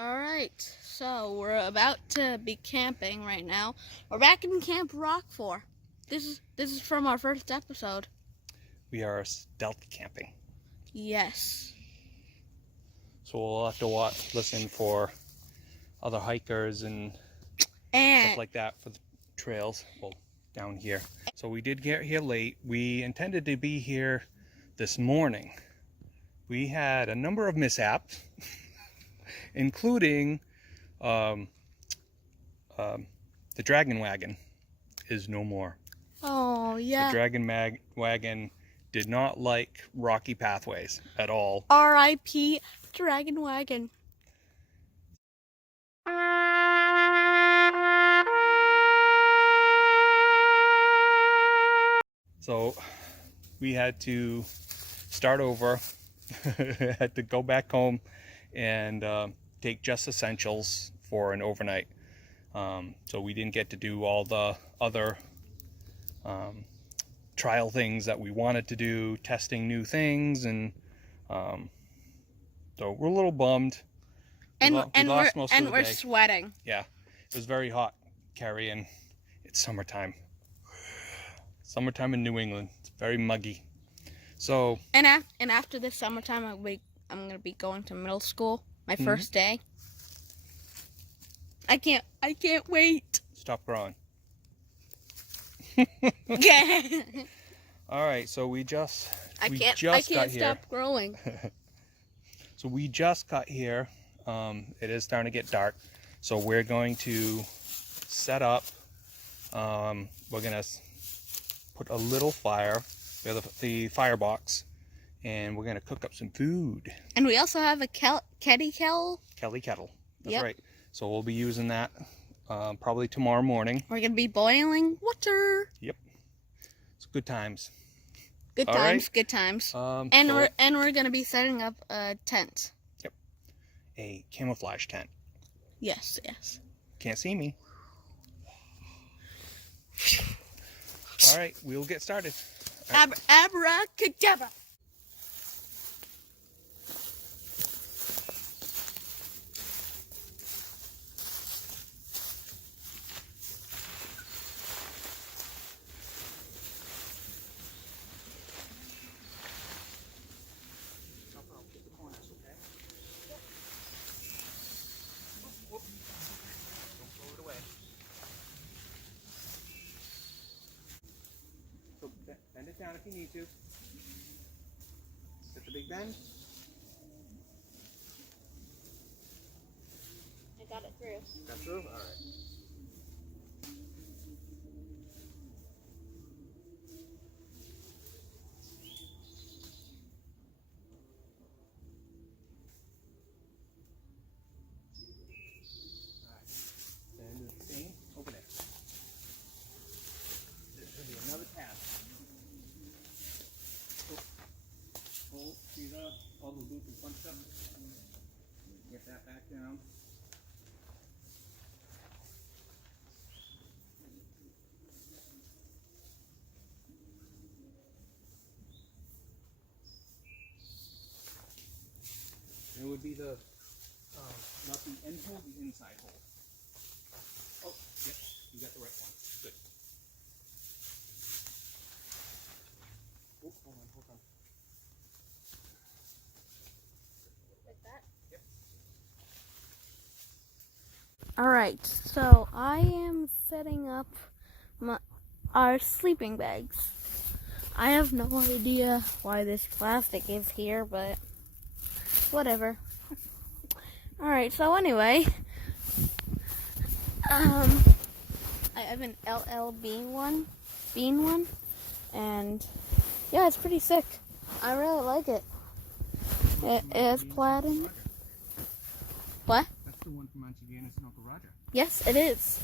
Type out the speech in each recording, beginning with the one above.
Alright, so we're about to be camping right now. We're back in Camp Rockford. This is from our first episode. We are stealth camping. Yes. So we'll have to listen for other hikers and stuff like that for the trails. Well, down here. So we did get here late. We intended to be here this morning. We had a number of mishaps, including the dragon wagon is no more. Oh, yeah. The dragon wagon did not like rocky pathways at all. R.I.P. Dragon Wagon. So we had to start over, had to go back home and take just essentials for an overnight. So we didn't get to do all the other trial things that we wanted to do, testing new things, and so we're a little bummed. We're sweating. Yeah, it was very hot, Carrie, and it's summertime. Summertime in New England. It's very muggy. So and after this summertime, I'm gonna be going to middle school. My first day. I can't wait. Stop growing. Yeah. All right, so we just I can't stop growing. So we just got here. It is starting to get dark, so we're going to set up. We're gonna put a little fire. We have the firebox, and we're gonna cook up some food. And we also have a kettle. Kelly kettle. That's right. So we'll be using that probably tomorrow morning. We're gonna be boiling water. Yep. It's good times. Good All times. right. Good times. We're gonna be setting up a tent. Yep. A camouflage tent. Yes. Yes. Can't see me. All right, we'll get started. Right. Abracadabra. So bend it down if you need to. Hit the big bend. I got it through. Got through? All right. Over there. There's going to be another tab. Pull, see all the loop and fun stuff? Get that back down. It would be the, not the end hole, the inside hole. Oh, yep, you got the right one. Good. Oh, hold on. Like that? Yep. Alright, so I am setting up our sleeping bags. I have no idea why this plastic is here, but whatever. Alright, so anyway, I have an LL Bean one, and yeah, it's pretty sick. I really like it. It is platinum. What? That's the one from Auntie Janice and Uncle Roger. Yes, it is.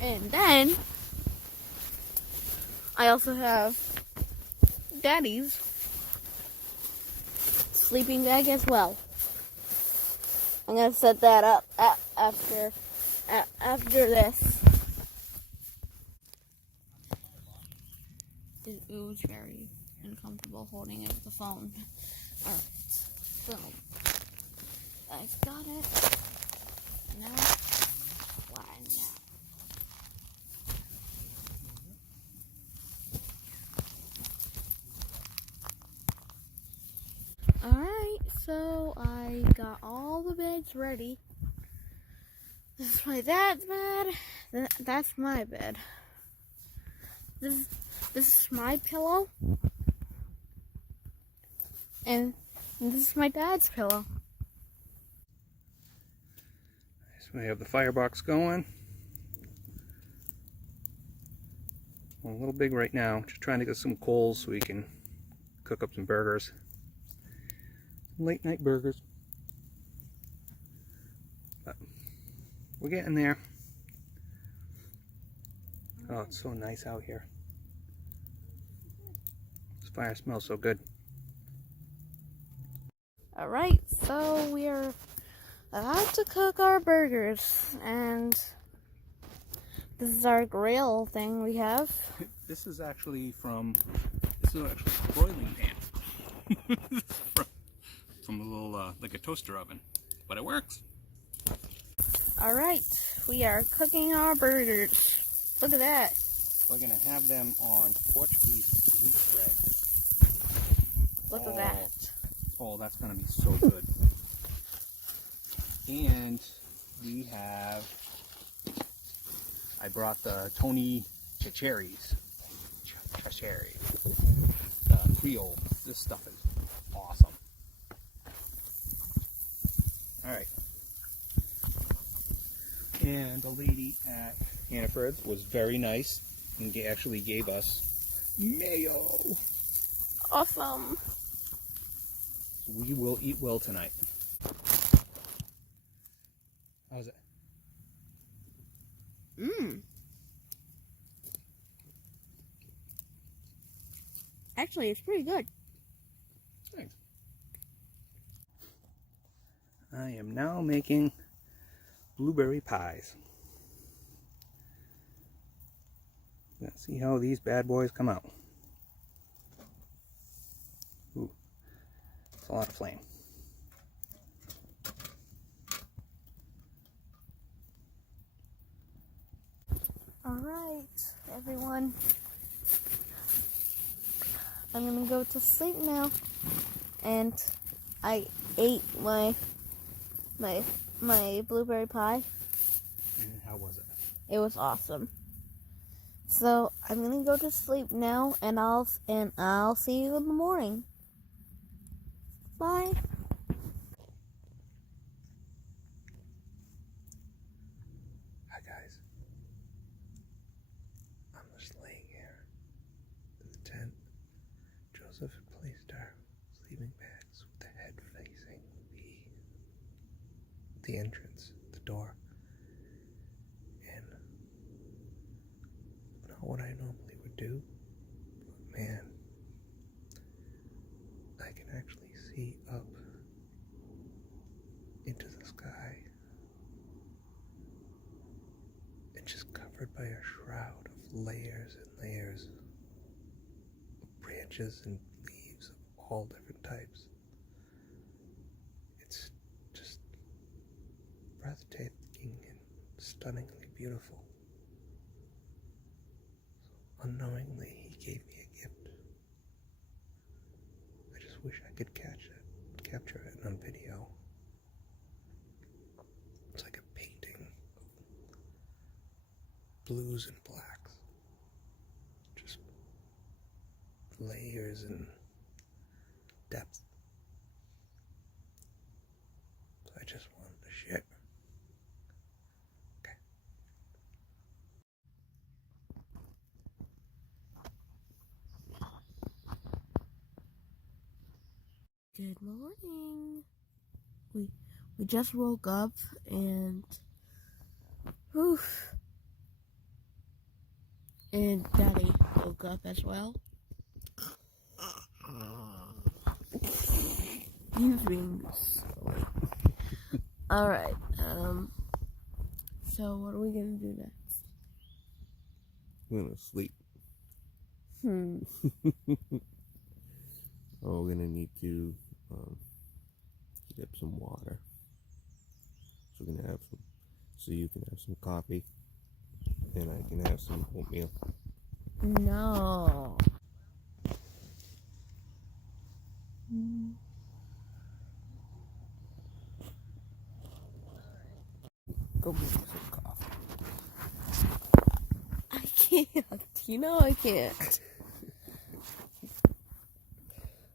And then I also have Daddy's sleeping bag as well. I'm gonna set that up after this. It was very uncomfortable holding it with the phone. Alright, so I've got it. bed's ready. This is my dad's bed. That's my bed. This is my pillow. And this is my dad's pillow. So we have the firebox going. A little big right now. Just trying to get some coals so we can cook up some burgers. Late night burgers. But we're getting there. Oh, it's so nice out here. This fire smells so good. Alright, so we are about to cook our burgers, and this is our grill thing we have. This is actually a broiling pan. from a little, like a toaster oven. But it works. Alright, we are cooking our burgers. Look at that. We're going to have them on Portuguese wheat bread. Look at that. Oh, that's going to be so good. And we have, I brought the Tony Chacheris. The Creole. This stuff is awesome. Alright. And the lady at Hannaford's was very nice and actually gave us mayo. Awesome. We will eat well tonight. How's it? Actually, it's pretty good. Thanks. I am now making blueberry pies. Let's see how these bad boys come out. Ooh, it's a lot of flame. Alright, everyone. I'm gonna go to sleep now. And I ate my blueberry pie. And how was it? It was awesome. So I'm gonna go to sleep now, and I'll see you in the morning. Bye. Hi guys. I'm just laying here in the tent. Joseph had placed our sleeping bags with the head facing the entrance, the door. And not what I normally would do, but man, I can actually see up into the sky. It's just covered by a shroud of layers and layers of branches and leaves of all different types. It's just breathtaking and stunningly beautiful. So unknowingly, he gave me a gift. I just wish I could capture it on video. It's like a painting of blues and blacks. Just layers and depth. So I just wanted to share. Okay. Good morning. We just woke up, and and Daddy woke up as well. He's being silly. Alright, so what are we gonna do next? We're gonna sleep. Oh, we're gonna need to heat up some water. So we're gonna have some. So you can have some coffee, and I can have some oatmeal. No. go get you some coffee. I can't. You know I can't.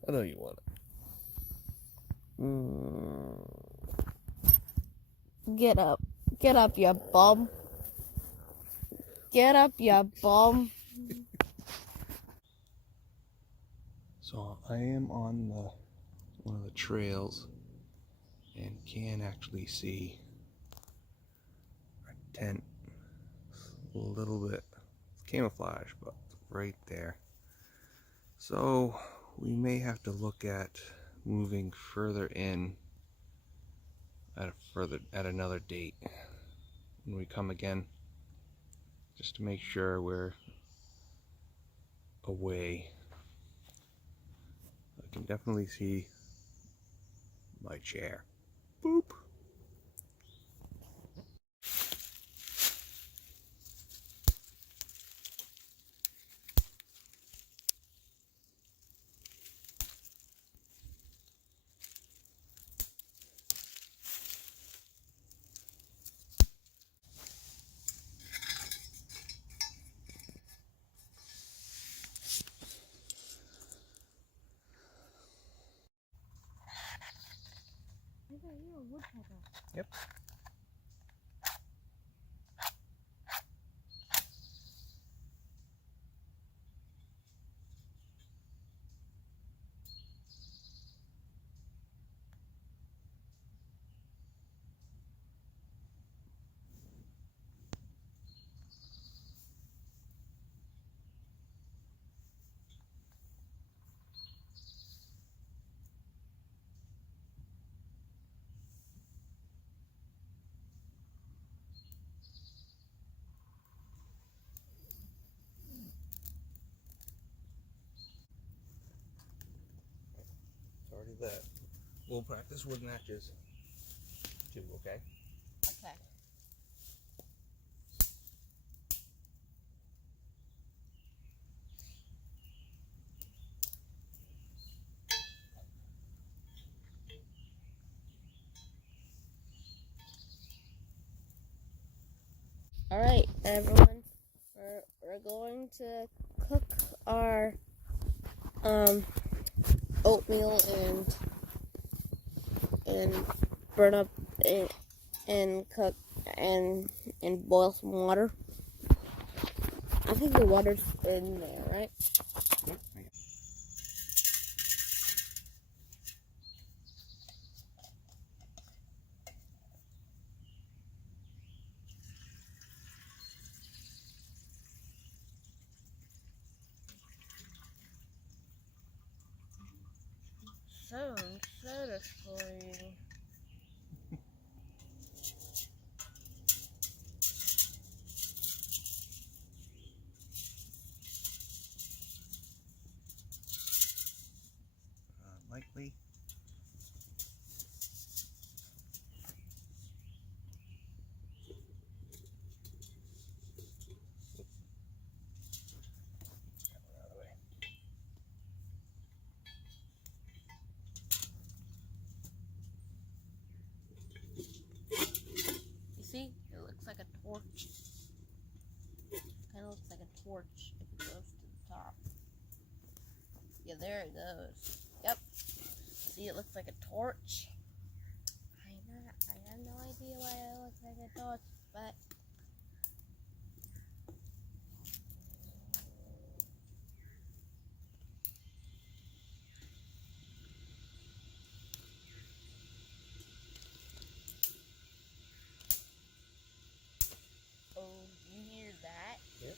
I know you want it. Get up. Get up, you bum. Get up, you bum. So I am on one of the trails and can actually see our tent. A little bit camouflage, but right there. So we may have to look at moving further in at another date when we come again, just to make sure we're away. I can definitely see my chair. Boop. Yep. It's already that. We'll practice with matches too, okay? Okay. Alright, everyone. We're going to cook our oatmeal and burn up and cook and boil some water. I think the water's in there, right? Yep. So satisfying. Likely. You see? It looks like a torch. Kind of looks like a torch if it goes to the top. Yeah, there it goes. Yep. See, it looks like a torch. I have no idea why it looks like a torch, but oh, you hear that? Yep.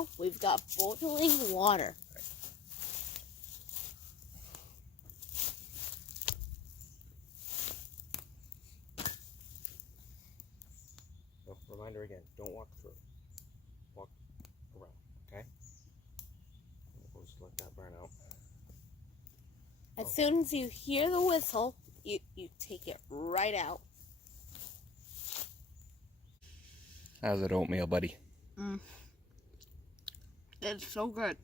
now we've got boiling water. Oh, reminder again, don't walk through. Walk around, okay? We'll just let that burn out. As soon as you hear the whistle, you take it right out. How's it oatmeal, buddy? It's so good.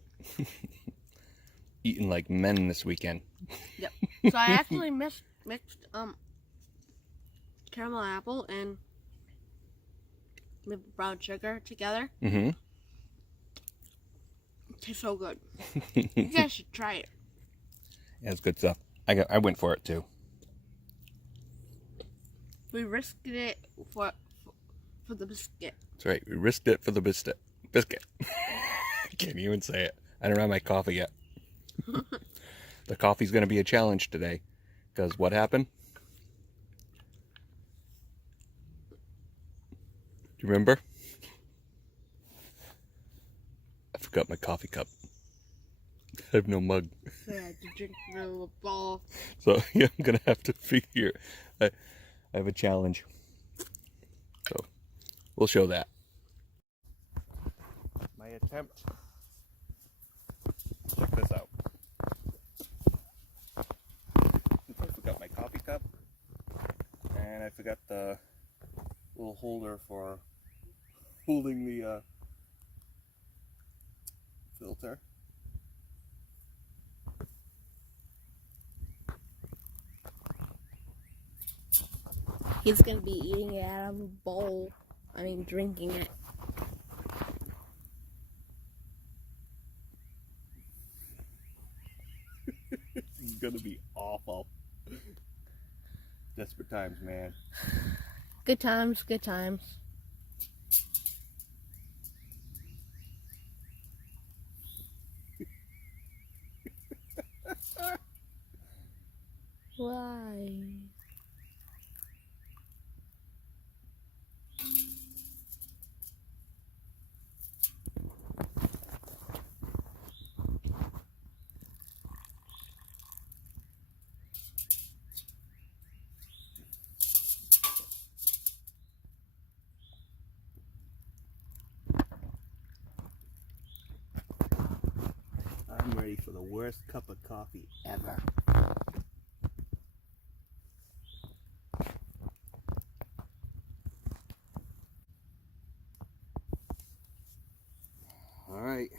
Eating like men this weekend. Yep. So I actually mixed caramel apple and brown sugar together. Mm-hmm. It tastes so good. You guys should try it. Yeah, it's good stuff. I went for it too. We risked it for the biscuit. That's right. We risked it for the biscuit. Can't even say it. I don't have my coffee yet. The coffee's going to be a challenge today. Because what happened? Do you remember? I forgot my coffee cup. I have no mug. So I had to drink the ball. So yeah, I'm going to have to figure. I have a challenge. So we'll show that. My attempt. Check this out. I forgot my coffee cup, and I forgot the little holder for holding the filter. He's gonna be eating it out of a bowl. I mean, drinking it. This is gonna be awful. Desperate times, man. Good times, good times. Why? I'm ready for the worst cup of coffee ever. All right.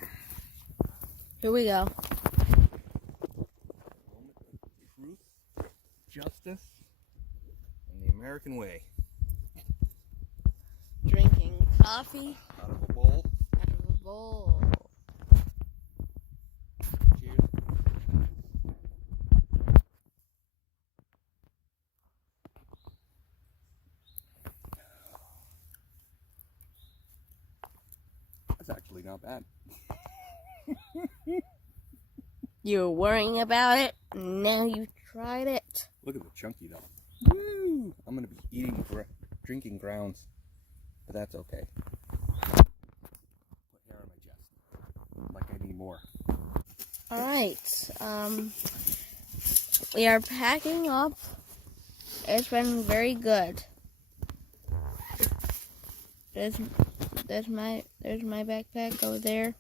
Here we go. Moment of truth, justice, and the American way. Drinking coffee Out of a bowl. out of a bowl. Cheers. That's actually not bad. You were worrying about it, now you tried it. Look at the chunky though. Woo! I'm gonna be drinking grounds, but that's okay. Put hair on my chest, like I need more. Alright, we are packing up. It's been very good. There's my backpack over there.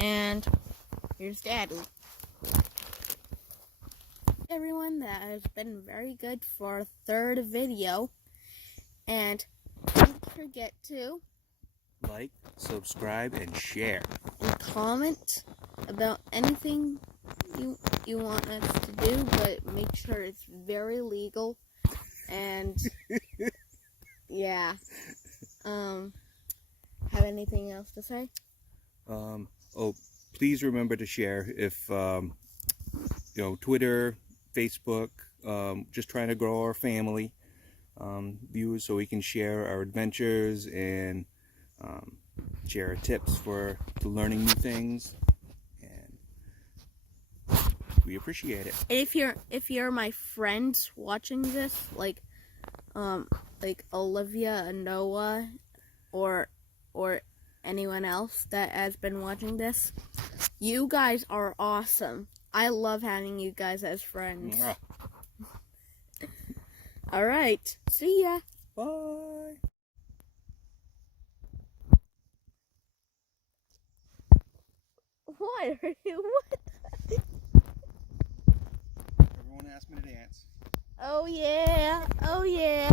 And here's Daddy. Everyone, that has been very good for our third video. And don't forget to Like, subscribe, and share. and comment about anything you want us to do, but make sure it's very legal. And yeah. Have anything else to say? Oh, please remember to share if, Twitter, Facebook, just trying to grow our family views so we can share our adventures and share our tips for learning new things. And we appreciate it. If you're my friends watching this, like Olivia and Noah, or or anyone else that has been watching this. You guys are awesome. I love having you guys as friends. Yeah. Alright, see ya. Bye. What are you? What? Everyone asked me to dance. Oh yeah. Oh yeah.